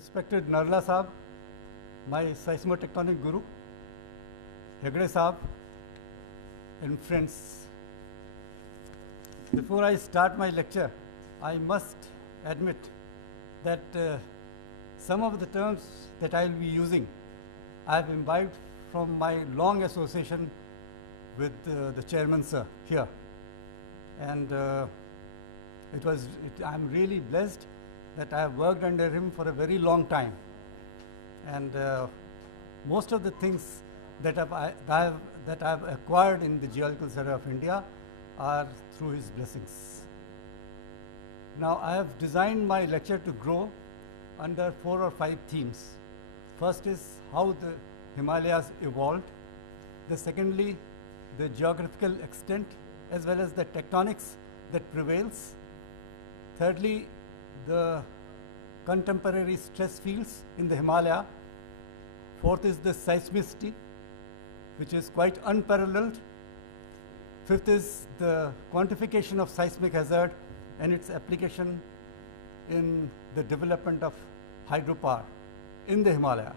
respected Narla Saab, my seismotectonic guru, Hegde Saab, and friends. Before I start my lecture, I must admit that some of the terms that I will be using, I have imbibed from my long association with the chairman, sir, here. And I'm really blessed that I have worked under him for a very long time. And most of the things that I've acquired in the Geological Survey of India are through his blessings. Now, I have designed my lecture to grow under 4 or 5 themes. First is how the Himalayas evolved. The secondly, the geographical extent as well as the tectonics that prevails. Thirdly, the contemporary stress fields in the Himalaya. Fourth is the seismicity, which is quite unparalleled. Fifth is the quantification of seismic hazard and its application in the development of hydropower in the Himalaya.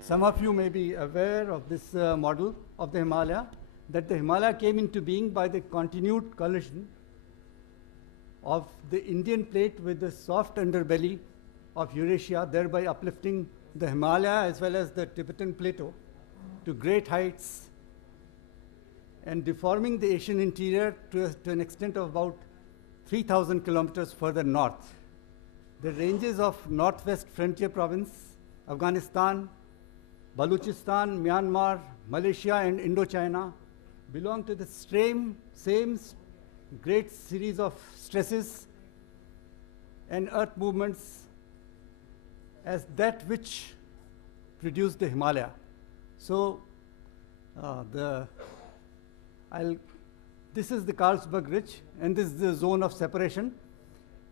Some of you may be aware of this model of the Himalaya, that the Himalaya came into being by the continued collision of the Indian plate with the soft underbelly of Eurasia, thereby uplifting the Himalaya as well as the Tibetan Plateau to great heights and deforming the Asian interior to an extent of about 3,000 kilometers further north. The ranges of northwest frontier province, Afghanistan, Baluchistan, Myanmar, Malaysia, and Indochina belong to the same great series of stresses and earth movements as that which produced the Himalaya. So, this is the Carlsberg Ridge, and this is the zone of separation.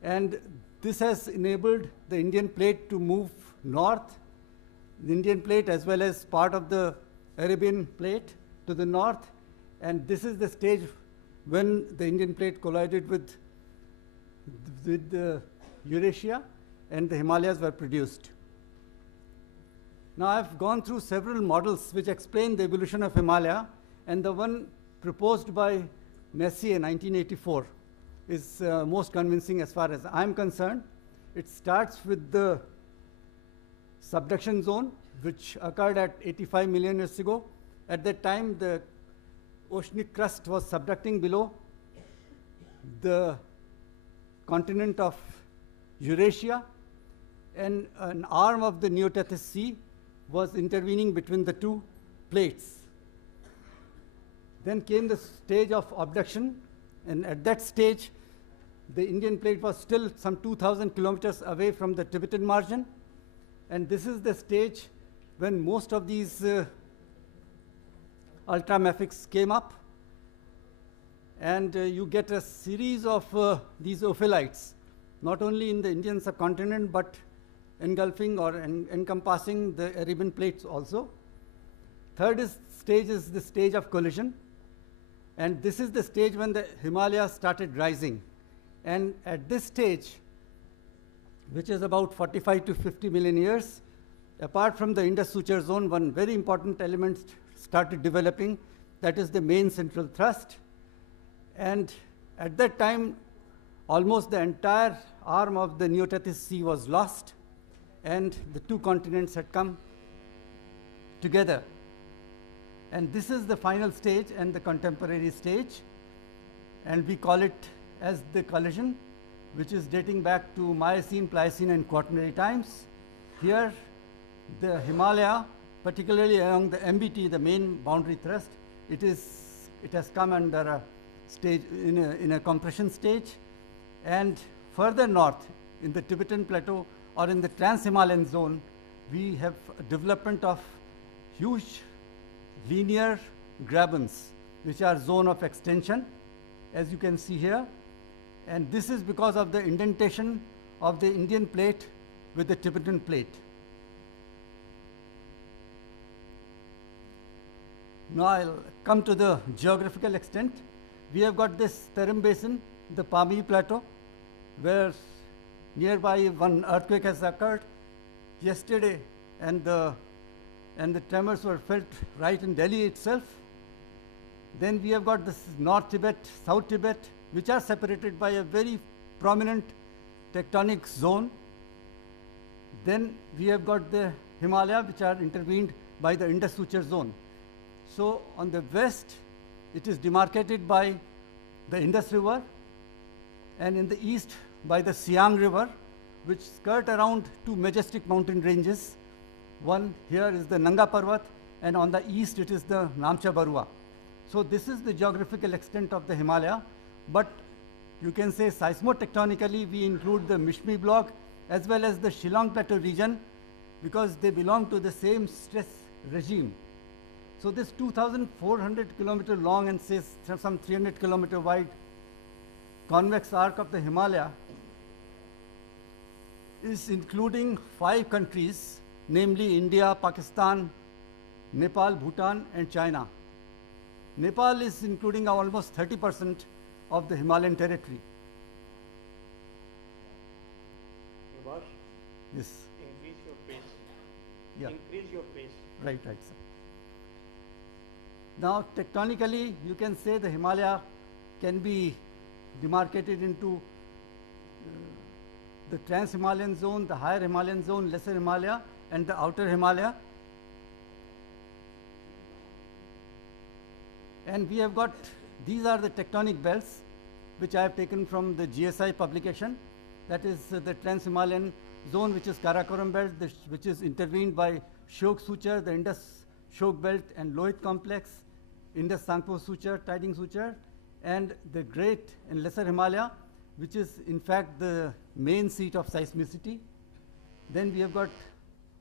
And this has enabled the Indian plate to move north, the Indian plate as well as part of the Arabian plate to the north. And this is the stage when the Indian plate collided with Eurasia and the Himalayas were produced. Now, I've gone through several models which explain the evolution of Himalaya, and the one proposed by Messier in 1984 is most convincing as far as I'm concerned. It starts with the subduction zone, which occurred at 85 million years ago. At that time, the oceanic crust was subducting below the continent of Eurasia, and an arm of the Neo-Tethys Sea was intervening between the two plates. Then came the stage of abduction, and at that stage, the Indian plate was still some 2,000 kilometers away from the Tibetan margin, and this is the stage when most of these ultramafics came up, and you get a series of these ophelites, not only in the Indian subcontinent, but engulfing or encompassing the Arabian plates also. Third stage is the stage of collision, and this is the stage when the Himalayas started rising. And at this stage, which is about 45 to 50 million years, apart from the Indus suture zone, one very important element started developing, that is the main central thrust. And at that time, almost the entire arm of the Neo-Tethys Sea was lost, and the two continents had come together. And this is the final stage and the contemporary stage, and we call it as the collision, which is dating back to Miocene, Pliocene, and Quaternary times. Here, the Himalaya, particularly along the MBT, the main boundary thrust, it has come under a stage in a compression stage, and further north in the Tibetan Plateau or in the Trans-Himalayan zone, we have a development of huge linear grabens, which are zone of extension, as you can see here. And this is because of the indentation of the Indian plate with the Tibetan plate. Now I'll come to the geographical extent. We have got this Tarim Basin, the Pami Plateau, where nearby one earthquake has occurred yesterday, and the tremors were felt right in Delhi itself. Then we have got this North Tibet, South Tibet, which are separated by a very prominent tectonic zone. Then we have got the Himalaya, which are intervened by the Indus suture zone. So on the west, it is demarcated by the Indus River, and in the east by the Siang River, which skirt around two majestic mountain ranges. One here is the Nanga Parvat, and on the east it is the Namcha Barua. So this is the geographical extent of the Himalaya, but you can say seismotectonically we include the Mishmi block as well as the Shillong Plateau region, because they belong to the same stress regime. So this 2,400 kilometer long and say some 300 kilometer wide convex arc of the Himalaya is including 5 countries, namely India, Pakistan, Nepal, Bhutan, and China. Nepal is including almost 30% of the Himalayan territory. Subhash, Yes. increase your pace. Yeah. Increase your pace. Right, sir. Now, tectonically, you can say the Himalaya can be demarcated into the Trans-Himalayan zone, the higher Himalayan zone, lesser Himalaya, and the outer Himalaya. And we have got, these are the tectonic belts, which I have taken from the GSI publication. That is the Trans-Himalayan zone, which is Karakoram belt, which is intervened by Shok suture, the Indus Shok belt and Lohit complex, Indus Sangpo suture, Tiding suture, and the Great and Lesser Himalaya, which is in fact the main seat of seismicity. Then we have got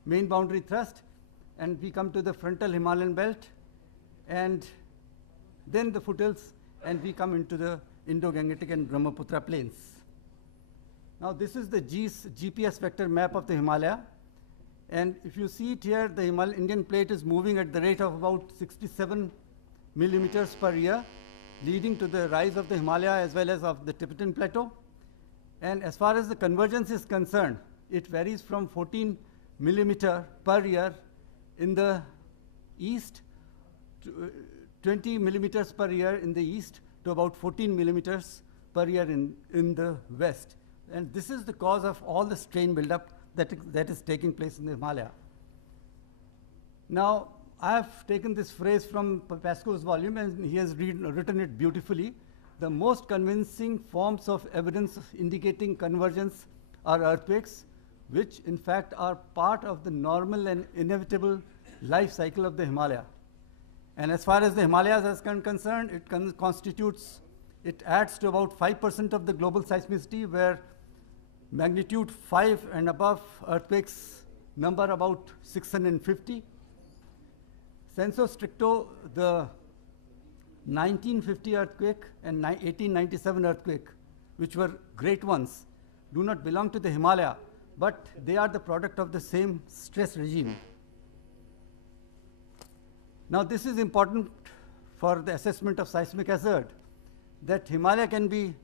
main boundary thrust, and we come to the frontal Himalayan belt, and then the foothills, and we come into the Indo-Gangetic and Brahmaputra plains. Now this is the GPS vector map of the Himalaya, and if you see it here, the Indian plate is moving at the rate of about 67 millimeters per year, leading to the rise of the Himalaya as well as of the Tibetan Plateau. And as far as the convergence is concerned, it varies from 14 millimeter per year in the east to 20 millimeters per year in the east to about 14 millimeters per year in the west. And this is the cause of all the strain buildup that is taking place in the Himalaya. Now, I have taken this phrase from Pascoe's volume, and he has written it beautifully. The most convincing forms of evidence indicating convergence are earthquakes, which in fact are part of the normal and inevitable life cycle of the Himalaya. And as far as the Himalayas is concerned, it adds to about 5% of the global seismicity, where magnitude 5 and above earthquakes number about 650. Sensu stricto, the 1950 earthquake and 1897 earthquake, which were great ones, do not belong to the Himalaya, but they are the product of the same stress regime. Now this is important for the assessment of seismic hazard, that Himalaya can be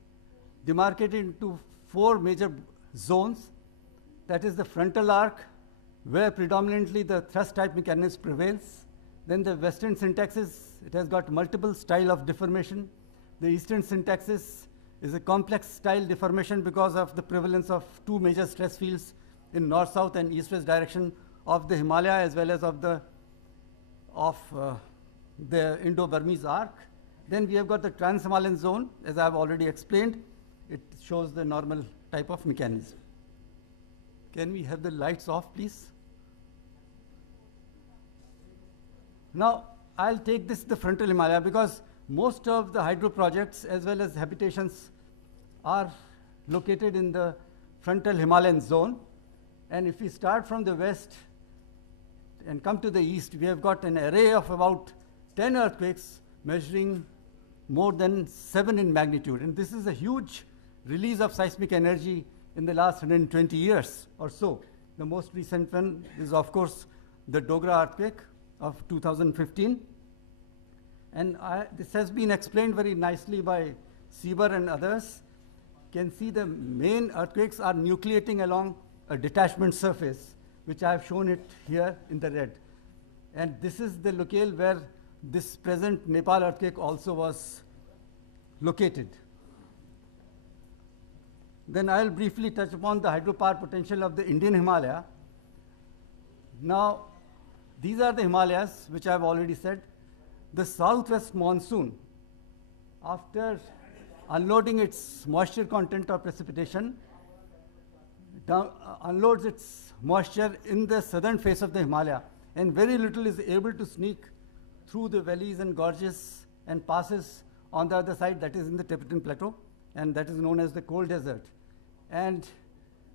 demarcated into 4 major zones. That is the frontal arc, where predominantly the thrust type mechanism prevails. Then the western syntaxis, it has got multiple style of deformation. The eastern syntaxis is a complex style deformation because of the prevalence of 2 major stress fields in north-south and east-west direction of the Himalaya, as well as of the Indo-Burmese arc. Then we have got the Trans-Himalayan zone, as I have already explained. It shows the normal type of mechanism. Can we have the lights off, please? Now, I'll take the frontal Himalaya, because most of the hydro projects as well as habitations are located in the frontal Himalayan zone. And if we start from the west and come to the east, we have got an array of about 10 earthquakes measuring more than 7 in magnitude. And this is a huge release of seismic energy in the last 120 years or so. The most recent one is, of course, the Dogra earthquake of 2015. And this has been explained very nicely by Sieber and others, can see the main earthquakes are nucleating along a detachment surface, which I have shown it here in the red. And this is the locale where this present Nepal earthquake also was located. Then I'll briefly touch upon the hydropower potential of the Indian Himalaya. Now, these are the Himalayas, which I've already said. The southwest monsoon, after unloading its moisture content or precipitation, unloads its moisture in the southern face of the Himalaya, and very little is able to sneak through the valleys and gorges and passes on the other side, that is in the Tibetan Plateau, and that is known as the cold desert. And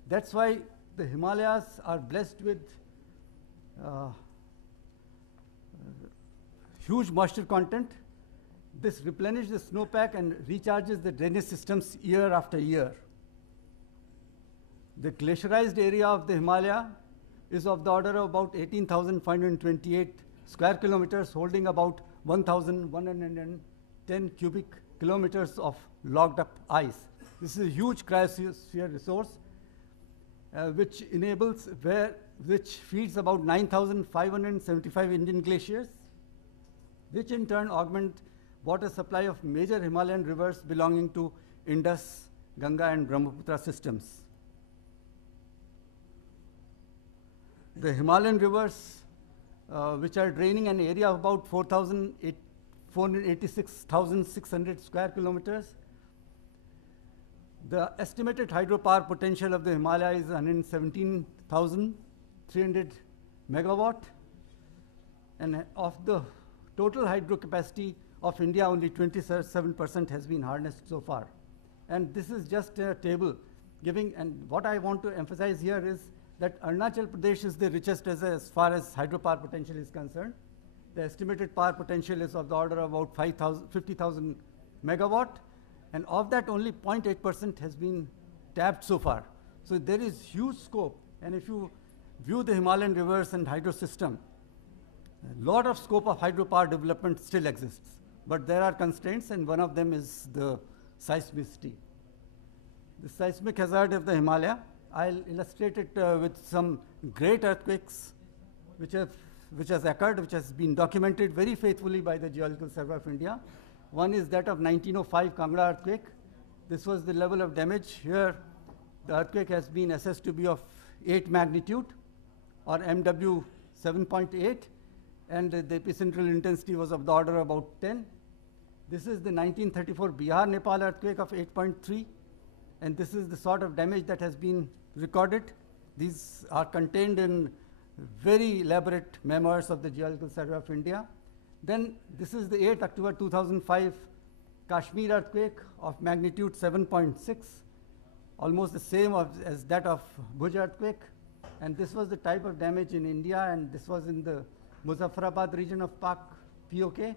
that's why the Himalayas are blessed with huge moisture content. This replenishes the snowpack and recharges the drainage systems year after year. The glaciarized area of the Himalaya is of the order of about 18,528 square kilometers, holding about 1,110 cubic kilometers of locked up ice. This is a huge cryosphere resource, which feeds about 9,575 Indian glaciers, which in turn augment water supply of major Himalayan rivers belonging to Indus, Ganga, and Brahmaputra systems. The Himalayan rivers, which are draining an area of about 486,600 square kilometers. The estimated hydropower potential of the Himalaya is 117,300 megawatt, and of the total hydro capacity of India, only 27% has been harnessed so far. And this is just a table giving, and what I want to emphasize here is that Arunachal Pradesh is the richest as far as hydropower potential is concerned. The estimated power potential is of the order of about 50,000 megawatt, and of that only 0.8% has been tapped so far. So there is huge scope, and if you view the Himalayan rivers and hydro system, a lot of scope of hydropower development still exists. But there are constraints, and one of them is the seismicity. The seismic hazard of the Himalaya, I'll illustrate it with some great earthquakes which has occurred, which has been documented very faithfully by the Geological Survey of India. One is that of 1905 Kangra earthquake. This was the level of damage. Here, the earthquake has been assessed to be of 8 magnitude, or MW 7.8, and the epicentral intensity was of the order of about 10. This is the 1934 Bihar Nepal earthquake of 8.3, and this is the sort of damage that has been recorded. These are contained in very elaborate memoirs of the Geological Survey of India. Then this is the 8 October 2005 Kashmir earthquake of magnitude 7.6, almost the same as that of Bhuj earthquake. And this was the type of damage in India, and this was in the Muzaffarabad region of POK.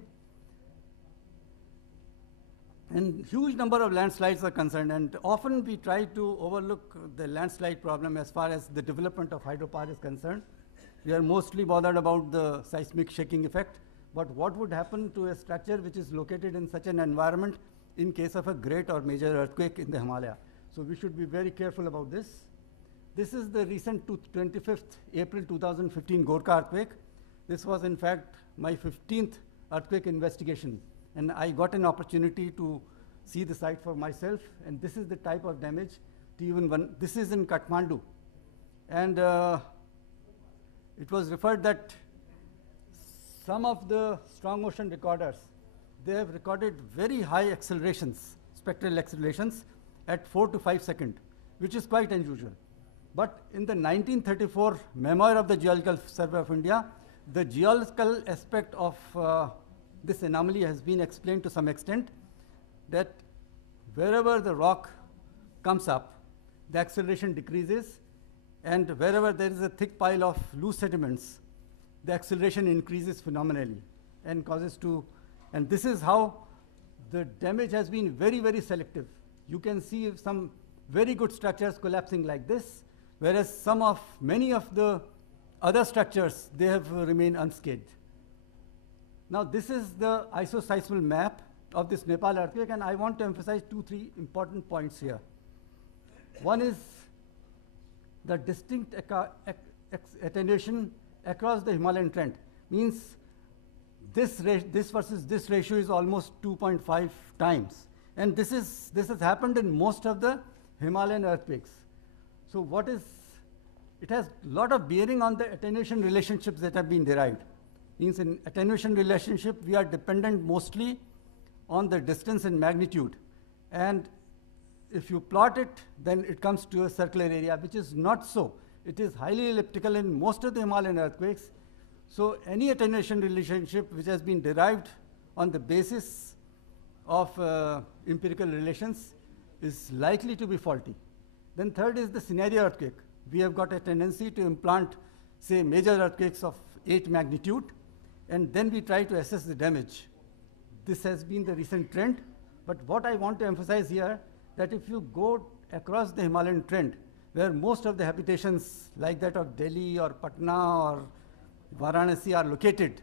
And huge number of landslides are concerned, and often we try to overlook the landslide problem as far as the development of hydropower is concerned. We are mostly bothered about the seismic shaking effect, but what would happen to a structure which is located in such an environment in case of a great or major earthquake in the Himalaya? So we should be very careful about this. This is the recent 25th April 2015 Gorkha earthquake. This was in fact my 15th earthquake investigation, and I got an opportunity to see the site for myself, and this is the type of damage to even one. This is in Kathmandu, and it was referred that some of the strong motion recorders, they have recorded very high accelerations, spectral accelerations at 4 to 5 seconds, which is quite unusual. But in the 1934 memoir of the Geological Survey of India, the geological aspect of this anomaly has been explained to some extent, that wherever the rock comes up, the acceleration decreases, and wherever there is a thick pile of loose sediments, the acceleration increases phenomenally and and this is how the damage has been very, very selective. You can see some very good structures collapsing like this, whereas many of the other structures, they have remained unscathed. Now this is the isoseismal map of this Nepal earthquake, and I want to emphasize 2-3 important points here. One is the distinct attenuation across the Himalayan trend. Means this versus this ratio is almost 2.5 times. And this has happened in most of the Himalayan earthquakes. So it has a lot of bearing on the attenuation relationships that have been derived. Means in attenuation relationship, we are dependent mostly on the distance and magnitude. And if you plot it, then it comes to a circular area, which is not so. It is highly elliptical in most of the Himalayan earthquakes. So any attenuation relationship which has been derived on the basis of empirical relations is likely to be faulty. Then third is the scenario earthquake. We have got a tendency to implant, say, major earthquakes of 8 magnitude, and then we try to assess the damage. This has been the recent trend, but what I want to emphasize here, that if you go across the Himalayan trend, where most of the habitations like that of Delhi or Patna or Varanasi are located,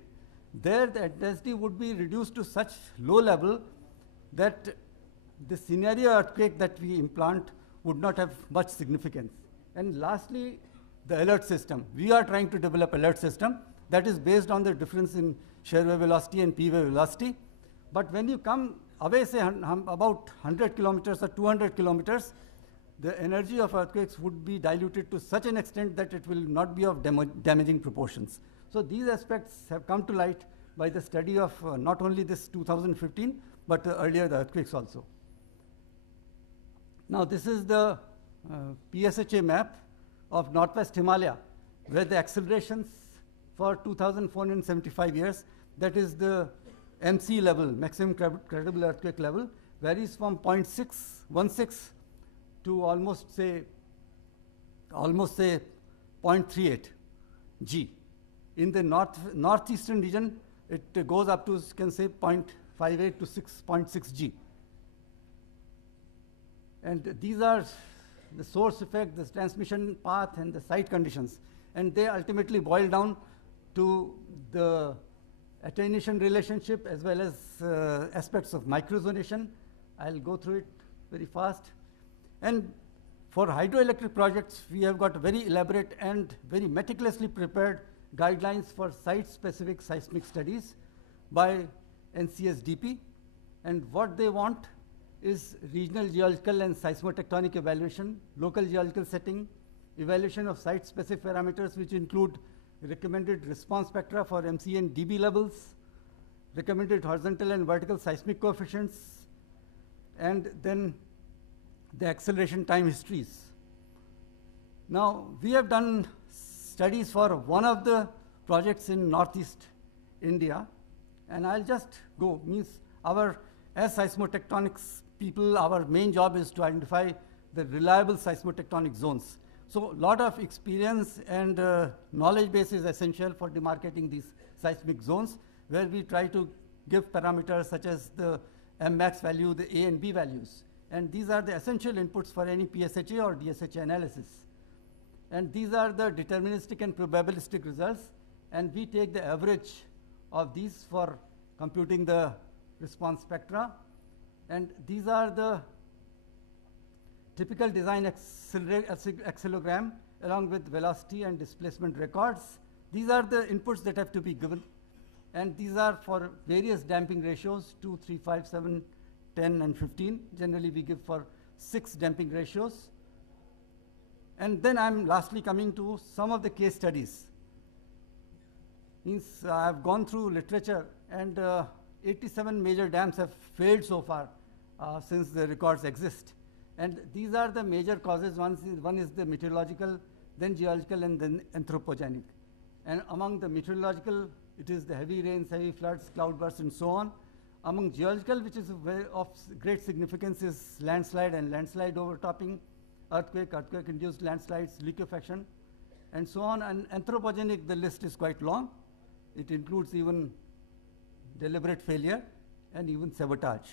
there the intensity would be reduced to such low level that the scenario earthquake that we implant would not have much significance. And lastly, the alert system. We are trying to develop alert system that is based on the difference in shear wave velocity and P wave velocity. But when you come away, say, about 100 kilometers or 200 kilometers, the energy of earthquakes would be diluted to such an extent that it will not be of damaging proportions. So these aspects have come to light by the study of not only this 2015, but earlier the earthquakes also. Now this is the PSHA map of Northwest Himalaya, where the accelerations for 2,475 years, that is the MC level, maximum credible earthquake level, varies from 0.616 to almost say 0.38 G. In the northeastern region, it goes up to, you can say, 0.58 to 6.6 G. And these are the source effect, the transmission path, and the site conditions. And they ultimately boil down to the attenuation relationship as well as aspects of microzonation. I'll go through it very fast. And for hydroelectric projects, we have got very elaborate and very meticulously prepared guidelines for site-specific seismic studies by NCSDP. And what they want is regional geological and seismotectonic evaluation, local geological setting, evaluation of site-specific parameters, which include recommended response spectra for MC and dB levels, recommended horizontal and vertical seismic coefficients, and then the acceleration time histories. Now, we have done studies for one of the projects in Northeast India, and I'll just go, as seismotectonics people, our main job is to identify the reliable seismotectonic zones. So a lot of experience and knowledge base is essential for demarcating these seismic zones, where we try to give parameters such as the Mmax value, the A and B values. And these are the essential inputs for any PSHA or DSHA analysis. And these are the deterministic and probabilistic results. And we take the average of these for computing the response spectra. And these are the typical design accelerogram along with velocity and displacement records. These are the inputs that have to be given. And these are for various damping ratios, 2, 3, 5, 7, 10, and 15. Generally, we give for 6 damping ratios. And then I'm lastly coming to some of the case studies. I've gone through literature, and 87 major dams have failed so far since the records exist. And these are the major causes. One is the meteorological, then geological, and then anthropogenic. And among the meteorological, it is the heavy rains, heavy floods, cloudbursts, and so on. Among geological, which is of great significance, is landslide and landslide overtopping, earthquake-induced landslides, liquefaction, and so on. And anthropogenic, the list is quite long. It includes even deliberate failure and even sabotage.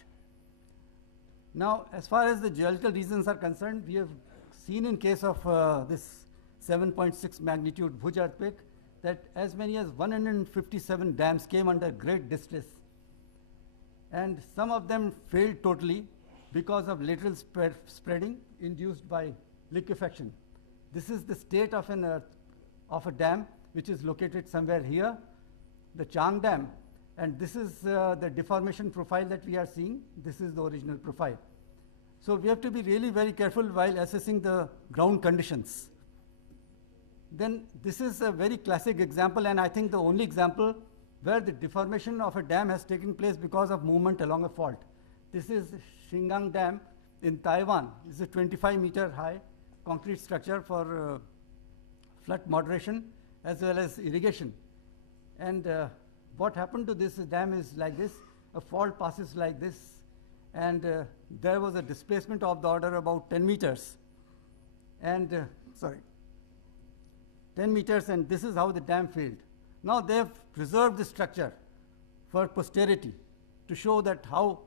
Now, as far as the geological reasons are concerned, we have seen in case of this 7.6 magnitude Bhuj earthquake that as many as 157 dams came under great distress. And some of them failed totally because of lateral spreading induced by liquefaction. This is the state of of a dam which is located somewhere here, the Chang Dam, and this is the deformation profile that we are seeing. This is the original profile. So we have to be really very careful while assessing the ground conditions. Then this is a very classic example, and I think the only example where the deformation of a dam has taken place because of movement along a fault. This is Xingang Dam in Taiwan. It's a 25-meter high concrete structure for flood moderation as well as irrigation. And what happened to this dam is like this. A fault passes like this, and there was a displacement of the order about 10 meters. And, 10 meters, and this is how the dam failed. Now they have preserved the structure for posterity to show that how.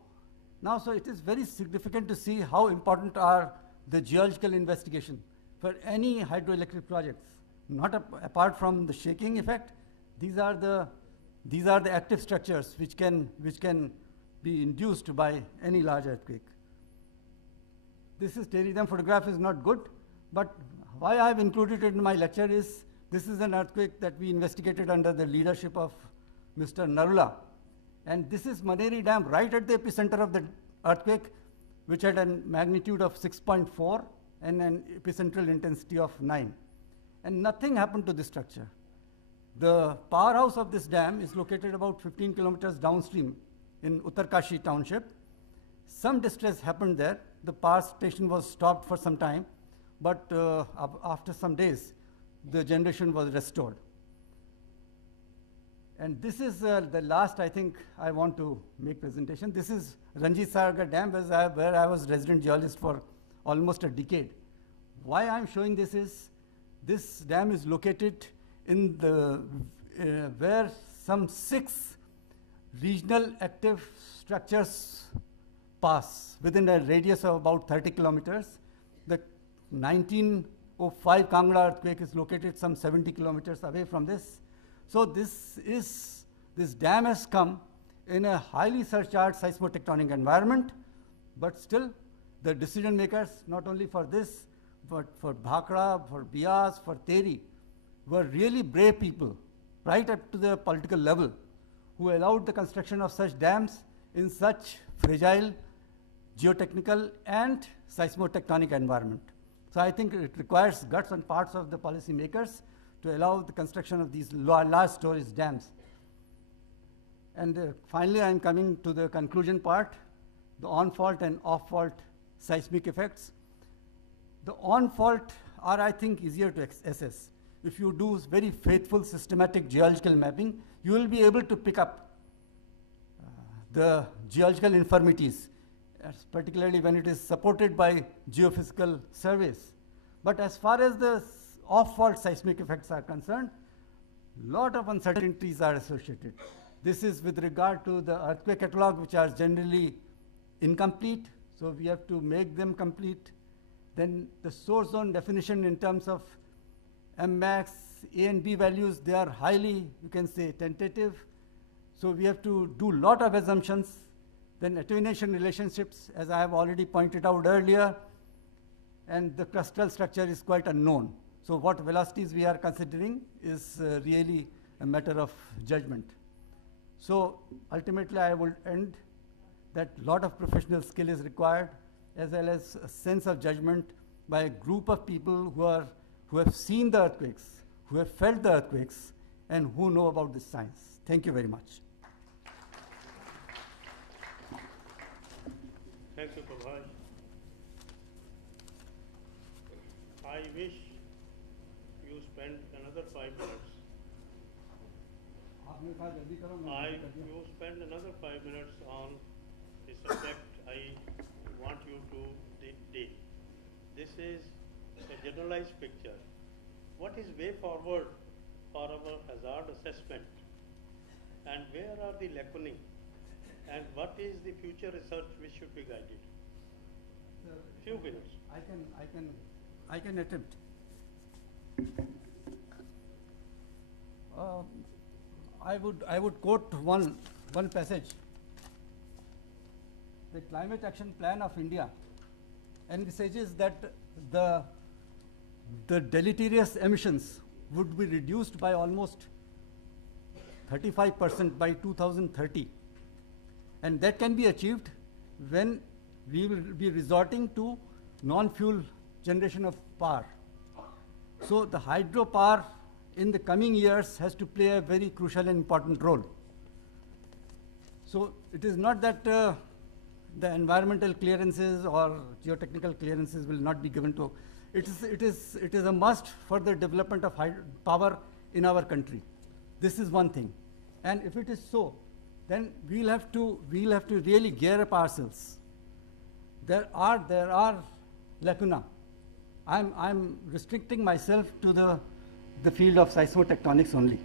Now, so it is very significant to see how important are the geological investigation for any hydroelectric projects. Not apart from the shaking effect, these are the active structures which can be induced by any large earthquake. This is Terry Dam photograph is not good, but why I have included it in my lecture is this is an earthquake that we investigated under the leadership of Mr. Narula. And this is Maneri Dam right at the epicenter of the earthquake, which had a magnitude of 6.4 and an epicentral intensity of 9. And nothing happened to this structure. The powerhouse of this dam is located about 15 kilometers downstream in Uttarkashi township. Some distress happened there. The power station was stopped for some time, but after some days, the generation was restored. And this is the last, I think, I want to make presentation. This is Ranjit Sagar Dam, where I was resident geologist for almost a decade. Why I'm showing this is, this dam is located in the, where some 6 regional active structures pass within a radius of about 30 kilometers. The 1905 Kangra earthquake is located some 70 kilometers away from this. So this dam has come in a highly surcharged seismotectonic environment, but still the decision makers, not only for this, but for Bhakra, for Bias, for Teri, were really brave people, right up to the political level, who allowed the construction of such dams in such fragile geotechnical and seismotectonic environment. So I think it requires guts on parts of the policy makers to allow the construction of these large storage dams. And finally, I'm coming to the conclusion part, the on-fault and off-fault seismic effects. The on-fault are, I think, easier to assess. If you do very faithful systematic geological mapping, you will be able to pick up the geological infirmities, particularly when it is supported by geophysical surveys. But as far as the off-fault seismic effects are concerned, lot of uncertainties are associated. This is with regard to the earthquake catalog, which are generally incomplete, so we have to make them complete. Then the source zone definition in terms of Mmax, A and B values, they are highly, you can say, tentative. So we have to do lot of assumptions. Then attenuation relationships, as I have already pointed out earlier, and the crustal structure is quite unknown. So what velocities we are considering is really a matter of judgment. So ultimately, I will end that lot of professional skill is required, as well as a sense of judgment by a group of people who have seen the earthquakes, who have felt the earthquakes, and who know about this science. Thank you very much. Thank you, Prabhas. I wish you spend another 5 minutes. You spend another 5 minutes on the subject I want you to dig. This is a generalized picture. What is way forward for our hazard assessment? And where are the lacunae? And what is the future research which should be guided? Few minutes. I can attempt. I would quote one passage. The Climate Action Plan of India envisages that the the deleterious emissions would be reduced by almost 35% by 2030. And that can be achieved when we will be resorting to non-fuel generation of power. So the hydropower in the coming years has to play a very crucial and important role. So it is not that the environmental clearances or geotechnical clearances will not be given to. It is a must for the development of power in our country. This is one thing. And if it is so, then we'll have to really gear up ourselves. There are lacuna. I'm restricting myself to the field of seismotectonics only.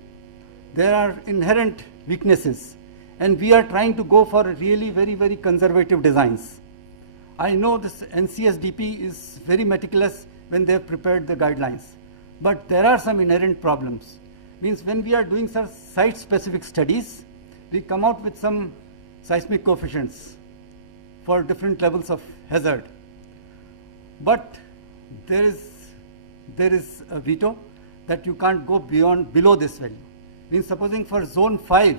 There are inherent weaknesses, and we are trying to go for really very, very conservative designs. I know this NCSDP is very meticulous when they have prepared the guidelines, but there are some inherent problems. Means when we are doing some site-specific studies, we come out with some seismic coefficients for different levels of hazard. But there is a veto that you can't go below this value. Means supposing for zone 5,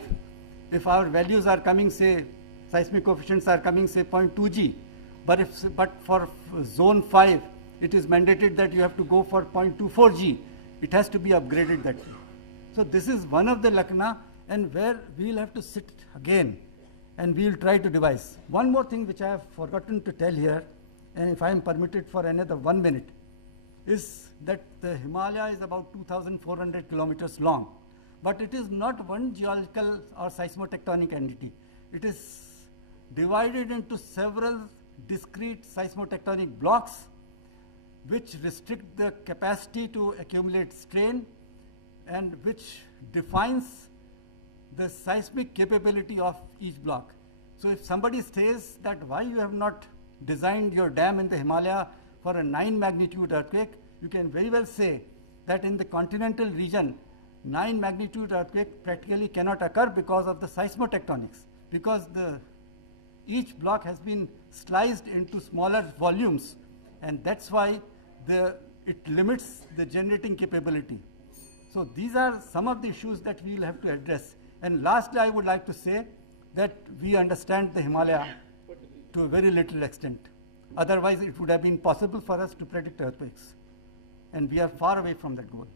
if our values are coming, say, seismic coefficients are coming, say, 0.2 G, but for zone 5, it is mandated that you have to go for 0.24 G. It has to be upgraded that way. So this is one of the lacuna, and where we will have to sit again, and we will try to devise. One more thing which I have forgotten to tell here, and if I am permitted for another 1 minute, is that the Himalaya is about 2,400 kilometers long. But it is not one geological or seismotectonic entity. It is divided into several discrete seismotectonic blocks which restrict the capacity to accumulate strain and which defines the seismic capability of each block. So if somebody says that why you have not designed your dam in the Himalaya for a 9 magnitude earthquake, you can very well say that in the continental region, 9 magnitude earthquake practically cannot occur because of the seismotectonics, because each block has been sliced into smaller volumes, and that's why it limits the generating capability. So these are some of the issues that we will have to address. And lastly, I would like to say that we understand the Himalaya to a very little extent. Otherwise, it would have been possible for us to predict earthquakes. And we are far away from that goal.